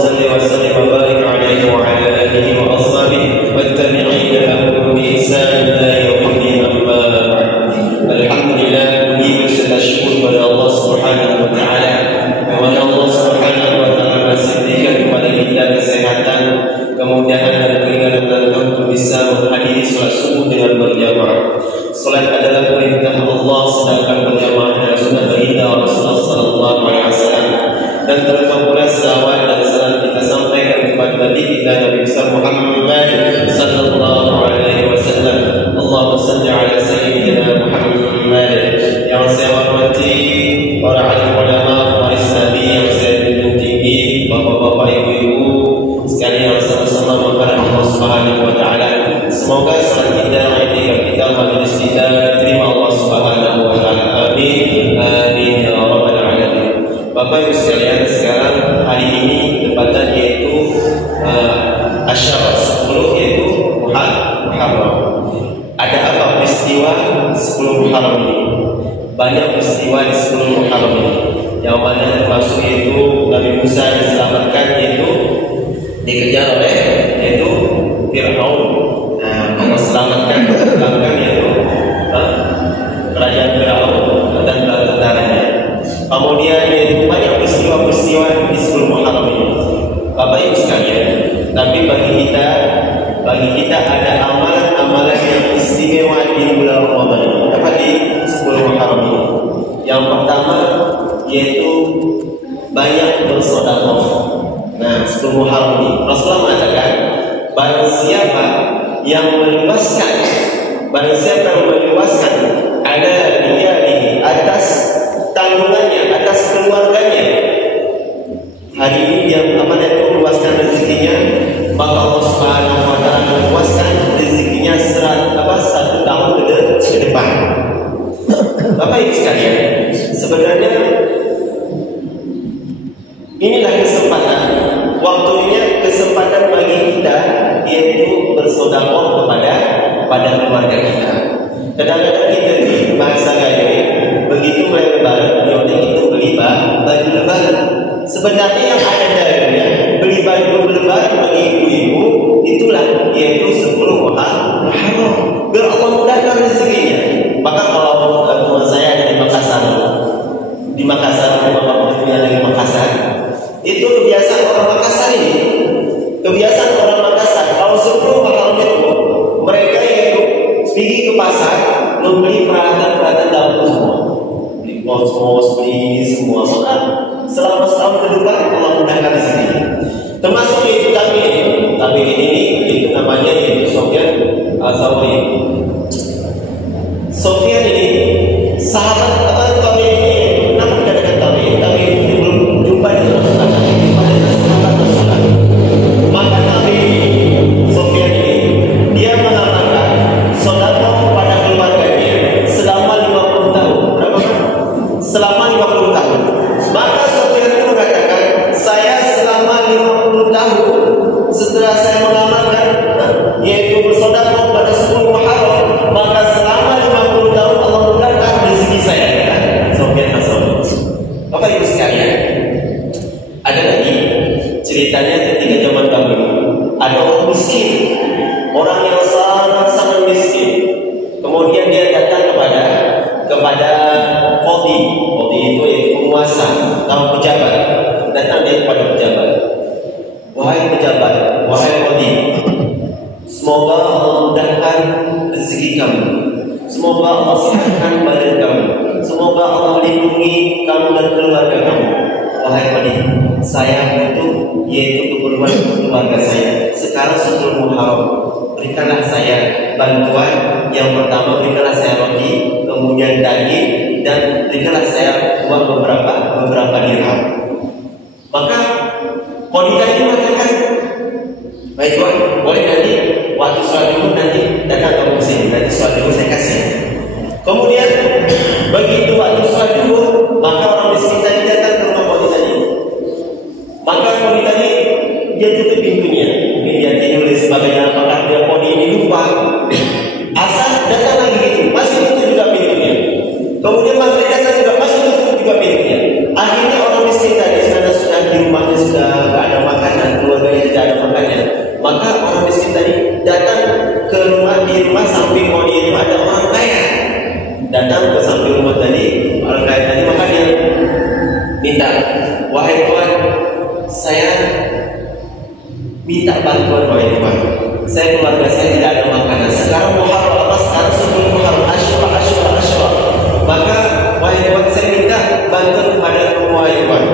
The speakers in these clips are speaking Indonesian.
صل وسلم وبارك عليه وعلى آله وأصحابه والتابعين لهم بإحسان إلى يوم الدين. أما بعد. Alhamdulillah, puji serta syukur kepada Allah Subhanahu wa taala. Karena Allah Subhanahu wa taala masih berikan kepada kita kesehatan, kemudahan dan keringanan untuk bisa menghadiri salat subuh dengan berjamaah. Salat adalah perintah Allah, sedangkan berjamaah adalah sunnah baginda Rasulullah sallallahu alaihi wasallam. Dan terutama pula selawat dan salam kita sampaikan kepada Nabi kita Nabi besar Muhammad sallallahu alaihi wasallam. Allahumma shalli ala sayyidina Muhammad. Yang saya hormati para alim ulama, waris Nabi yang saya junjung tinggi, bapak-bapak, ibu-ibu sekalian yang sama-sama mengharap Allah Subhanahu wa taala. Semoga salat kita, itikaf kita, majlis kita diterima Allah Subhanahu wa taala. Amin. Amin ya rabbal alamin. Bapak Ibu sekalian, sekarang hari ini tepatnya yaitu Asyar 10 yaitu Muharram. Ada apa peristiwa 10 Muharram ini? Banyak peristiwa di 10 Muharram ini. Yang mana termasuk yaitu Nabi Musa diselamatkan, yaitu dikejar oleh yaitu Fir'aun. Allah selamatkan yaitu kerajaan Fir'aun dan tentaranya. Kemudian yaitu banyak peristiwa-peristiwa di 10 Muharram ini. Bapak Ibu sekalian, tapi bagi kita ada amalan-amalan yang istimewa di bulan Ramadan ini. Apa di 10 Muharram ini? Yang pertama yaitu banyak bersedekah. Nah, 10 Muharram ini Rasulullah mengatakan barang siapa yang meluaskan ada dia di atas tanggungannya, atas keluarganya, hari ini dia meluaskan rezekinya, maka Allah Subhanahu wa taala meluaskan rezekinya 1 tahun ke depan. Bapak Ibu sekalian, sebenarnya inilah kesempatan bagi kita yaitu bersedekah kepada keluarga kita. Kadang-kadang kita di bahasa Gayo begitu mulai lebaran, itu beli baju lebaran. Sebenarnya yang ada dalamnya beli baju lebaran bagi ibu-ibu itulah yaitu 10 Muharram, biar Allah mudahkan rezekinya. Maka kalau teman saya ada di Makassar, bapak punya ada di Makassar, itu kebiasaan orang Makassar ini. Kebiasaan orang Makassar kalau 10 Muharram itu mereka yaitu pergi ke pasar membeli peralatan dapur semua. Beli pos, beli ini semua. Maka selama setahun ke depan Allah mudahkan rezeki. Termasuk itu tapi ini itu namanya yaitu Sofyan Al-Thawri. Sofyan ini sahabat Tabi ini nama katakan Tabi ini belum jumpa dengan Rasulullah. Maka Nabi Sofyan ini dia mengamalkan sedekah kepada keluarganya selama 50 tahun. Berapa? Selama 50 tahun. Maka Sofyan itu mengatakan, saya selama 50 tahun setelah saya mengamalkan yaitu bersedekah pada 10 Muharram, maka selama 50 tahun Allah mudahkan rezeki saya. Sofyan Al-Thawri. Bapak Ibu sekalian, ada lagi ceritanya ketika zaman dahulu ada orang miskin, orang yang sangat miskin. Kemudian dia datang kepada qadhi itu yaitu penguasa atau pejabat. Datang dia kepada pejabat. Wahai pejabat, wahai qadhi, semoga Allah mudahkan rezeki kamu. Semoga Allah sehatkan badan kamu. Semoga Allah lindungi kamu dan keluarga kamu. Wahai qadhi, saya butuh yaitu keperluan keluarga saya. Sekarang 10 Muharram, berikanlah saya bantuan. Yang pertama, berikanlah saya roti, kemudian daging, dan berikanlah saya uang beberapa dirham. Maka qadhi tadi mengatakan, baik Tuan, boleh nanti waktu sholat dulu nanti datang kamu ke sini, nanti sholat dulu saya kasih. Kemudian begitu waktu sholat dulu, maka orang miskin tadi datang ke rumah qadhi tadi. Maka qadhi tadi dia tutup pintunya, mungkin dia tidur dan sebagainya. Apakah dia qadhi ini lupa? Asal datang lagi gitu, masih tutup juga pintunya. Kemudian maghrib datang juga masih tutup juga pintunya. minta, wahai Tuhan, saya minta bantuan wahai Tuhan. Saya keluarga saya tidak ada makanan. Sekarang Muharram apa? Sekarang sebelum Muharram Asyura. Maka wahai Tuhan, saya minta bantuan kepada wahai Tuhan.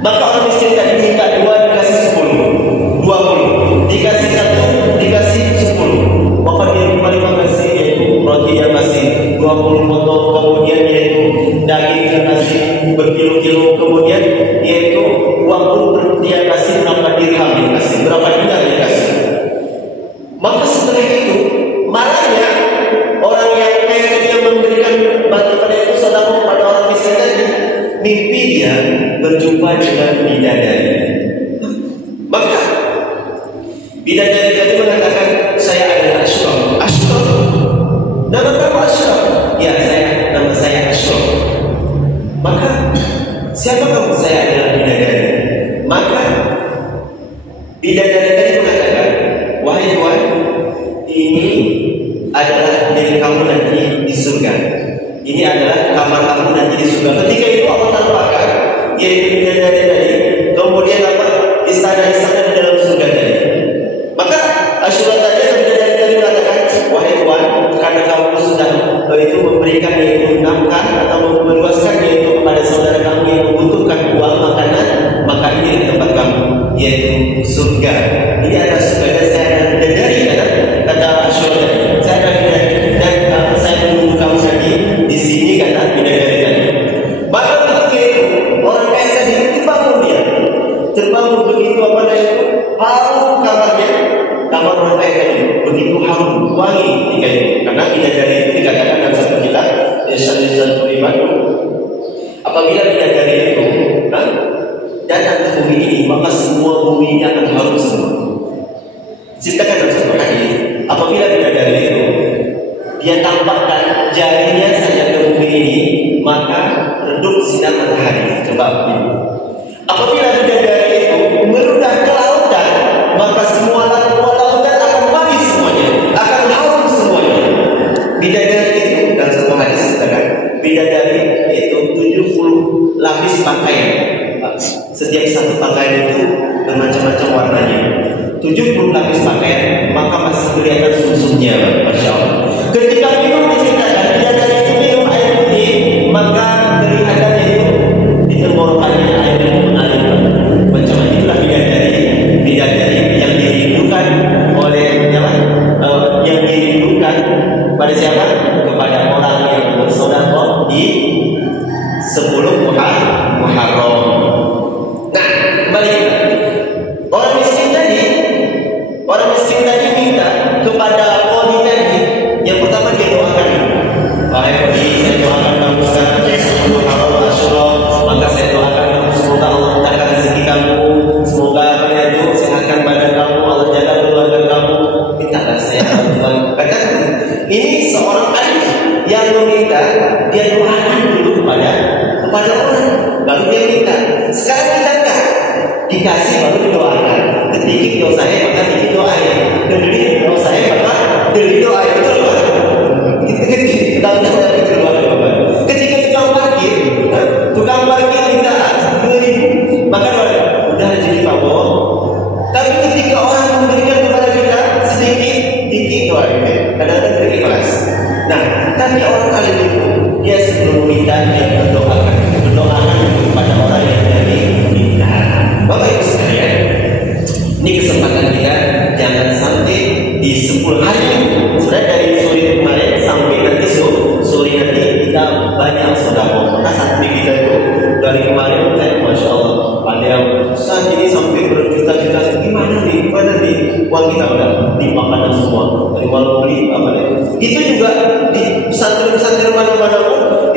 Maka orang miskin tadi minta 2 dikasih 10, 20, dikasih 1 dikasih 10. Maka dia paling kasih yaitu roti yang kasih 20 potong, kemudian yaitu daging yang kasih berkilo-kilo, kemudian yaitu uang pun dia kasih berapa dirham, dia kasih berapa dinar dia kasih. Maka setelah itu marahnya orang yang kaya tadi yang memberikan bantuan itu sedekah pada orang miskin tadi, mimpi dia berjumpa dengan bidadari. Maka bidadari tadi mengatakan, saya adalah Ashraf. Nama kamu Ashraf? Ya, nama saya Ashraf. Maka siapa kamu? Saya adalah bidadari. Maka bidadari tadi mengatakan, wahai Tuhan, ini adalah diri kamu nanti di surga. Ini adalah kamar kamu nanti di surga. Ketika itu Allah tampakkan yaitu bidadari tadi, kemudian apa? Istana-istana di dalam surga tadi. Maka Ashraf tadi atau bidadari tadi mengatakan, wahai Tuhan, karena kamu sudah itu memberikan yaitu nafkah atau meluaskan yaitu kepada saudara kamu yang membutuhkan uang makanan, maka ini tempat kamu yaitu surga. Ini adalah surga dan saya adalah bidadari, kata Ashraf tadi. Saya adalah bidadari dan saya menunggu kamu tadi di sini, kata bidadari tadi. Maka ketika itu orang kaya tadi terbangun begitu apa namanya itu harum kamarnya, kamar orang kaya tadi begitu harum wangi ketika itu, karena bidadari itu dikatakan dalam satu kitab Irsyad Pribadi, apabila bidadari itu datang ke bumi ini, maka semua bumi ini akan harum semua. Ceritakan dalam satu hadis, apabila bidadari itu dia tampakkan jarinya saja ke bumi ini, maka redup sinar matahari. Coba begini. Apabila bidadari itu meludah ke lautan, maka semua lautan akan mati semuanya, akan harum semuanya. Bidadari itu dalam satu hadis katakan, bidadari itu 70 lapis pakaian. Setiap satu pakaian itu bermacam-macam warnanya. 70 lapis pakaian, maka masih kelihatan susunya, masya Allah. Ketika minum diceritakan, bidadari itu minum air putih, maka kelihatan itu di tenggorokannya air yang mengalir. Macam itulah bidadari yang dirindukan oleh yang dirindukan pada siapa? Kepada orang yang bersedekah di 10 Muharram. Nah, kembali kita. Orang miskin tadi minta kepada Qadi tadi. Yang pertama dia doakan, wahai Qadi, saya doakan kamu sekarang 10 Muharram Asyura, maka saya doakan kamu semoga Allah mudahkan rezeki kamu, semoga itu sehatkan badan kamu, Allah jaga keluarga kamu. Mintalah saya bantuan. Katakan ini seorang alim yang meminta, dia doakan dulu kepada orang, lalu dia minta. Sekarang kita enggak dikasih baru didoakan. Ketikik doa saya maka dikit doa ya. Kediri doa saya maka dari doa itu loh. Kita ketika tukang parkir minta 2.000, maka udah rezeki kamu. Tapi ketika orang memberikan kepada kita sedikit, dikit doa itu kadang-kadang berikhlas. Nah, tapi orang alim itu dia sebelum minta dia berdoakan kepada orang yang dari minta. Bapak Ibu sekalian, ini kesempatan kita jangan sampai di 10 hari sudah dari sore kemarin sampai nanti sore nanti kita banyak sedekah. Maka santri kita itu dari kemarin saya masya Allah ada yang saat ini sampai berjuta-juta. Gimana nih uang kita udah dimakan semua dari warung beli apa nih. Itu juga di pesantren mana-mana pun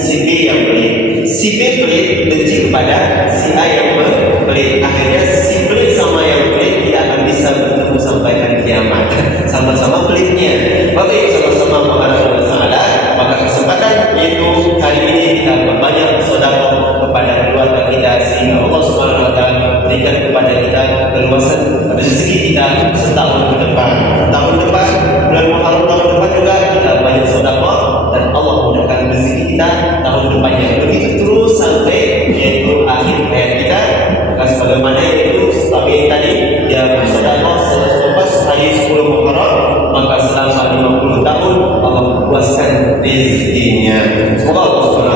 si B yang pelit. Si B pelit benci kepada si A yang pelit. Akhirnya si pelit sama yang pelit tidak akan bisa bertemu sampai hari kiamat. Sama-sama pelitnya. Maka yang sama-sama mengarahkan salah. Maka kesempatan yaitu hari ini kita berbanyak sedekah kepada keluarga kita sehingga Allah Subhanahu Wa Taala berikan kepada kita keluasan rezeki kita setahun ke depan. Tahun depan, bulan Muharram tahun depan juga kita banyak sedekah dan Allah mudahkan rezeki kita tahun depannya. Begitu terus sampai yaitu akhir hayat kita. Maka sebagaimana itu sebagai tadi dia bersedekah selepas hari 10 Muharram, maka selama 50 tahun Allah puaskan rezekinya. Semoga Allah Subhanahu